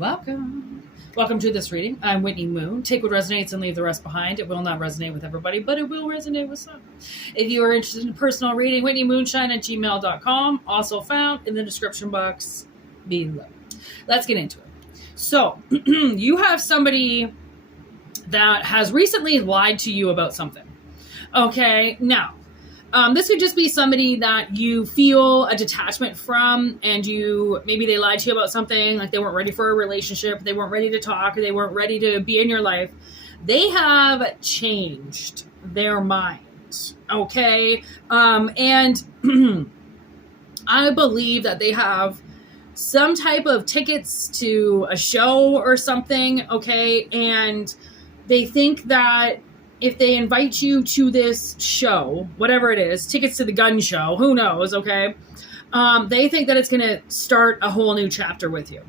Welcome to this reading. I'm Whitney Moon. Take what resonates and leave the rest behind. It will not resonate with everybody, but it will resonate with some. If you are interested in personal reading, WhitneyMoonshine@gmail.com, also found in the description box below. Let's get into it. So, you have somebody that has recently lied to you about something. Okay, now, this could just be somebody that you feel a detachment from, and maybe they lied to you about something, like they weren't ready for a relationship, they weren't ready to talk, or they weren't ready to be in your life. They have changed their mind, okay? And I believe that they have some type of tickets to a show or something, okay? And they think that if they invite you to this show, whatever it is, tickets to the gun show, who knows, okay? They think that it's going to start a whole new chapter with you,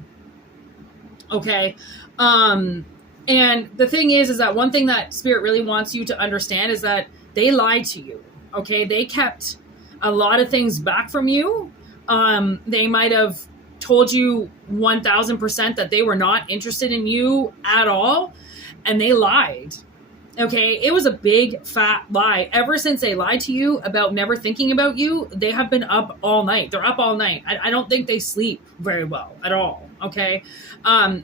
okay? And the thing is that one thing that Spirit really wants you to understand is that they lied to you, okay? They kept a lot of things back from you. They might have told you 1,000% that they were not interested in you at all, and they lied. Okay, it was a big fat lie. Ever since they lied to you about never thinking about you, they have been up all night. They're up all night. I don't think they sleep very well at all. Okay,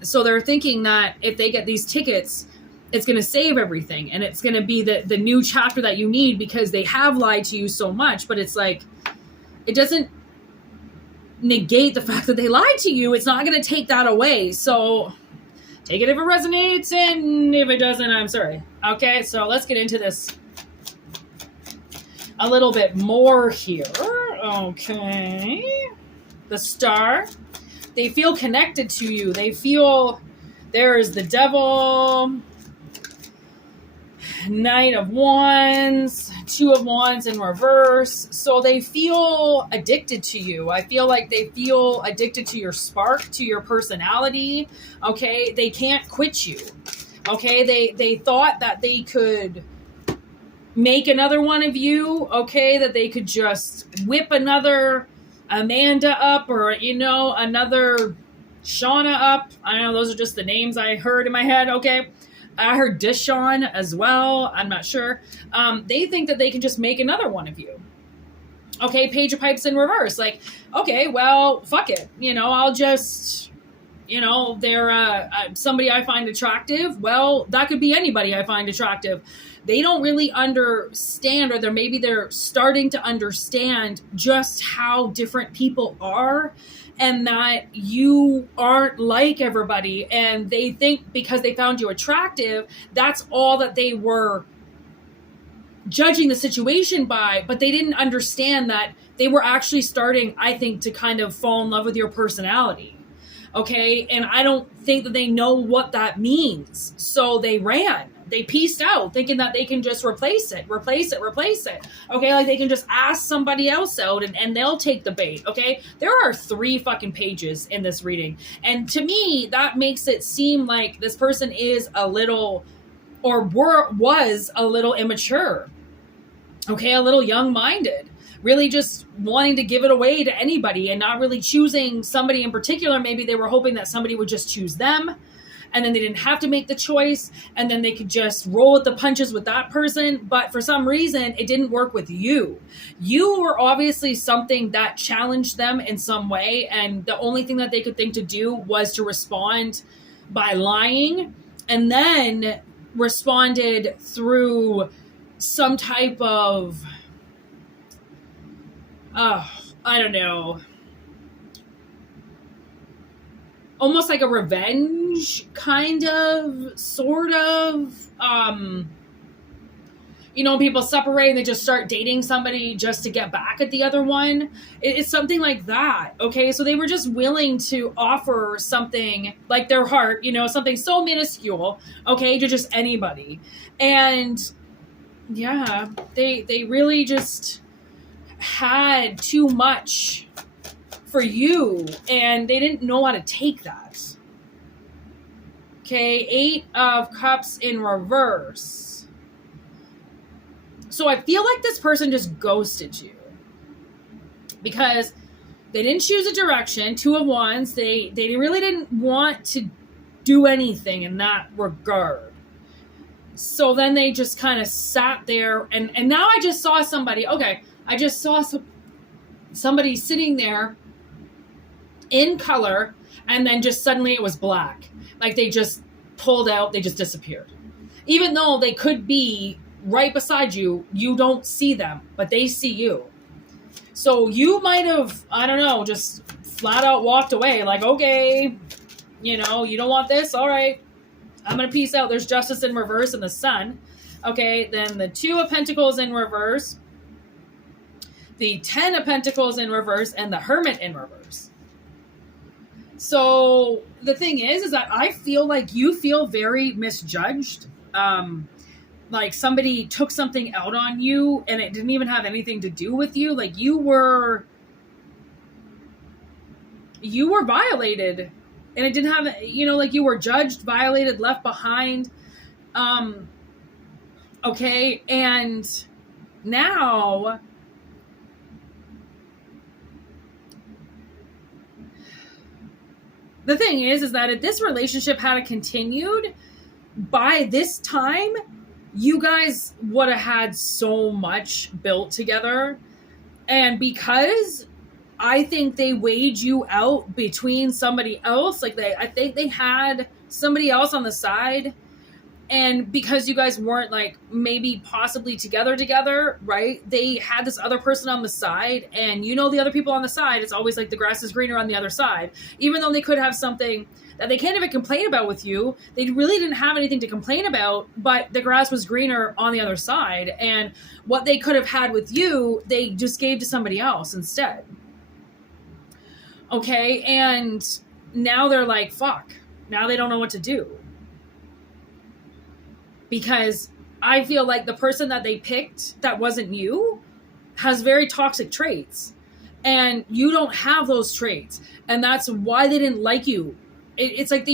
so they're thinking that if they get these tickets, it's going to save everything, and it's going to be the new chapter that you need, because they have lied to you so much. But it's like, it doesn't negate the fact that they lied to you. It's not going to take that away. So take it if it resonates, and if it doesn't, I'm sorry. Okay, so let's get into this a little bit more here. Okay. The Star. They feel connected to you. They feel there is the Devil, Knight of Wands, Two of Wands in reverse. So they feel addicted to you. I feel like they feel addicted to your spark, to your personality. Okay, they can't quit you. Okay, they thought that they could make another one of you. Okay, that they could just whip another Amanda up, or another Shauna up. I don't know, those are just the names I heard in my head. Okay, I heard Dishon as well. I'm not sure. They think that they can just make another one of you. Okay, Page of Pipes in reverse. Like, okay, well, fuck it. I'll just, they're somebody I find attractive. Well, that could be anybody I find attractive. They don't really understand, or they're starting to understand just how different people are, and that you aren't like everybody. And they think because they found you attractive, that's all that they were judging the situation by. But they didn't understand that they were actually starting, I think, to kind of fall in love with your personality. Okay, and I don't think that they know what that means. So they ran. They pieced out, thinking that they can just replace it. Okay, like they can just ask somebody else out and they'll take the bait. Okay, there are 3 fucking pages in this reading. And to me, that makes it seem like this person is a little, or was a little immature. Okay, a little young-minded. Really just wanting to give it away to anybody and not really choosing somebody in particular. Maybe they were hoping that somebody would just choose them, and then they didn't have to make the choice, and then they could just roll with the punches with that person. But for some reason, it didn't work with you. You were obviously something that challenged them in some way, and the only thing that they could think to do was to respond by lying, and then responded through some type of I don't know, almost like a revenge, kind of, sort of. People separate and they just start dating somebody just to get back at the other one. It's something like that. Okay, so they were just willing to offer something like their heart, something so minuscule, okay, to just anybody. And yeah, they really just had too much for you, and they didn't know how to take that. Okay, 8 of Cups in reverse. So I feel like this person just ghosted you, because They didn't choose a direction. Two of Wands, they really didn't want to do anything in that regard. So then they just kind of sat there, and now I just saw somebody, okay, I just saw somebody sitting there in color, and then just suddenly it was black. Like they just pulled out, they just disappeared. Even though they could be right beside you, you don't see them, but they see you. So you might have, I don't know, just flat out walked away like, okay, you know, you don't want this? All right, I'm going to peace out. There's Justice in reverse and the Sun. Okay, then the Two of Pentacles in reverse, the Ten of Pentacles in reverse, and the Hermit in reverse. So the thing is that I feel like you feel very misjudged. Like somebody took something out on you and it didn't even have anything to do with you. Like you were violated, and it didn't have, you know, like you were judged, violated, left behind. Okay. And now the thing is that if this relationship had continued, by this time, you guys would have had so much built together. And because I think they weighed you out between somebody else, like I think they had somebody else on the side. And because you guys weren't like maybe possibly together, right? They had this other person on the side, and you know, the other people on the side, it's always like the grass is greener on the other side. Even though they could have something that they can't even complain about with you, they really didn't have anything to complain about, but the grass was greener on the other side. And what they could have had with you, they just gave to somebody else instead. Okay. And now they're like, fuck, now they don't know what to do. Because I feel like the person that they picked that wasn't you has very toxic traits. And you don't have those traits. And that's why they didn't like you. It's like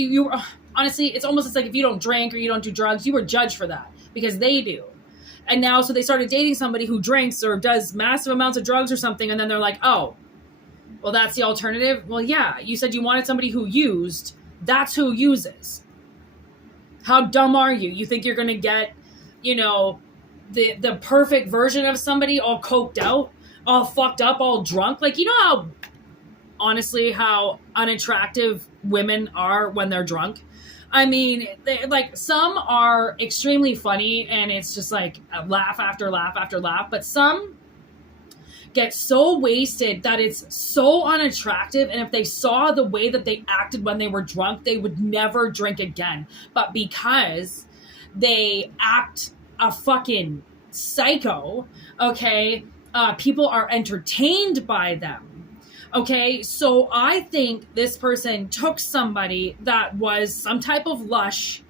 honestly, it's almost like if you don't drink or you don't do drugs, you were judged for that because they do. And now, so they started dating somebody who drinks or does massive amounts of drugs or something. And then they're like, oh, well, that's the alternative. Well, yeah, you said you wanted somebody who used. That's who uses. How dumb are you? You think you're going to get, you know, the perfect version of somebody all coked out, all fucked up, all drunk? Like, you know how, honestly, how unattractive women are when they're drunk? I mean, like, some are extremely funny and it's just like a laugh after laugh after laugh. But some get so wasted that it's so unattractive, and if they saw the way that they acted when they were drunk, they would never drink again. But because they act a fucking psycho, okay, people are entertained by them. Okay, so I think this person took somebody that was some type of lush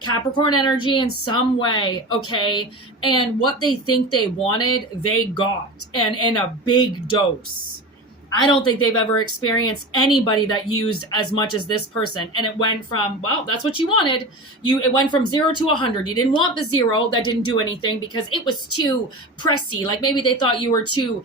Capricorn energy in some way, okay? And what they think they wanted, they got. And in a big dose. I don't think they've ever experienced anybody that used as much as this person. And it went from, well, that's what you wanted. It went from 0 to 100. You didn't want the 0 that didn't do anything because it was too pressy. Like maybe they thought you were too,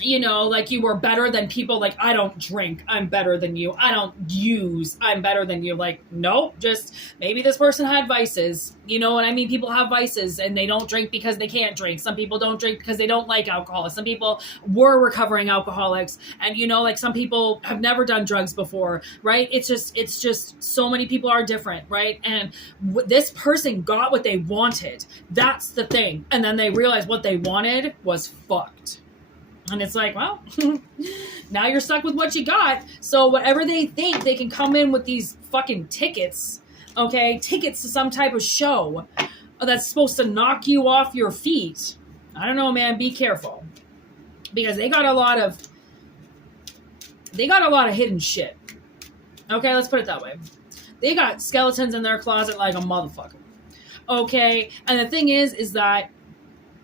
you know, like you were better than people. Like, I don't drink, I'm better than you. I don't use, I'm better than you. Like, nope, just maybe this person had vices. You know what I mean? People have vices and they don't drink because they can't drink. Some people don't drink because they don't like alcohol. Some people were recovering alcoholics. And, you know, like some people have never done drugs before, right? It's just so many people are different, right? And this person got what they wanted. That's the thing. And then they realized what they wanted was fucked. And it's like, well, now you're stuck with what you got. So whatever they think, they can come in with these fucking tickets, okay? Tickets to some type of show that's supposed to knock you off your feet. I don't know, man. Be careful. Because they got a lot of hidden shit. Okay, let's put it that way. They got skeletons in their closet like a motherfucker. Okay? And the thing is that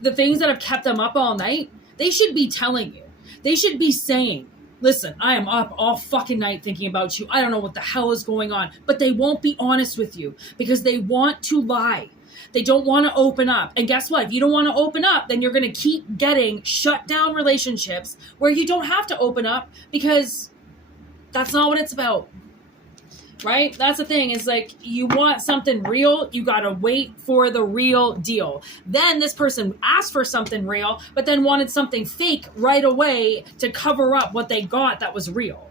the things that have kept them up all night, they should be telling you. They should be saying, listen, I am up all fucking night thinking about you. I don't know what the hell is going on. But they won't be honest with you because they want to lie. They don't want to open up. And guess what? If you don't want to open up, then you're going to keep getting shut down relationships where you don't have to open up, because that's not what it's about. Right? That's the thing, is like, you want something real, you got to wait for the real deal. Then this person asked for something real, but then wanted something fake right away to cover up what they got that was real.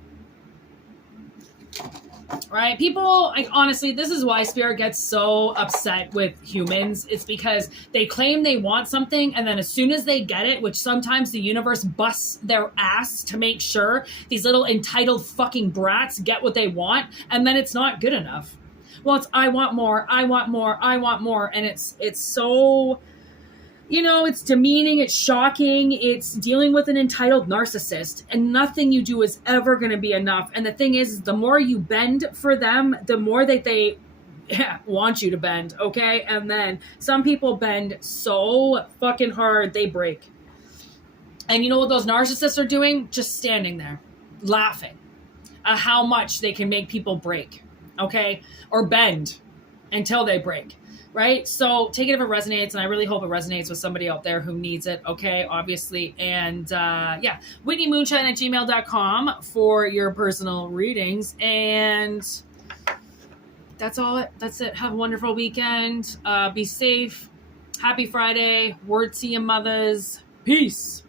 Right? People, like, honestly, this is why Spirit gets so upset with humans. It's because they claim they want something, and then as soon as they get it, which sometimes the universe busts their ass to make sure these little entitled fucking brats get what they want, and then it's not good enough. Well, it's I want more, I want more, I want more, and it's so, you know, it's demeaning, it's shocking, it's dealing with an entitled narcissist, and nothing you do is ever going to be enough. And the thing is, the more you bend for them, the more that they want you to bend, okay? And then some people bend so fucking hard, they break. And you know what those narcissists are doing? Just standing there, laughing at how much they can make people break, okay? Or bend until they break. Right? So take it if it resonates, and I really hope it resonates with somebody out there who needs it, okay? Obviously. And yeah, WHITNEYMoonshine@gmail.com for your personal readings. And that's all. That's it. Have a wonderful weekend. Be safe. Happy Friday. Word to your mothers. Peace.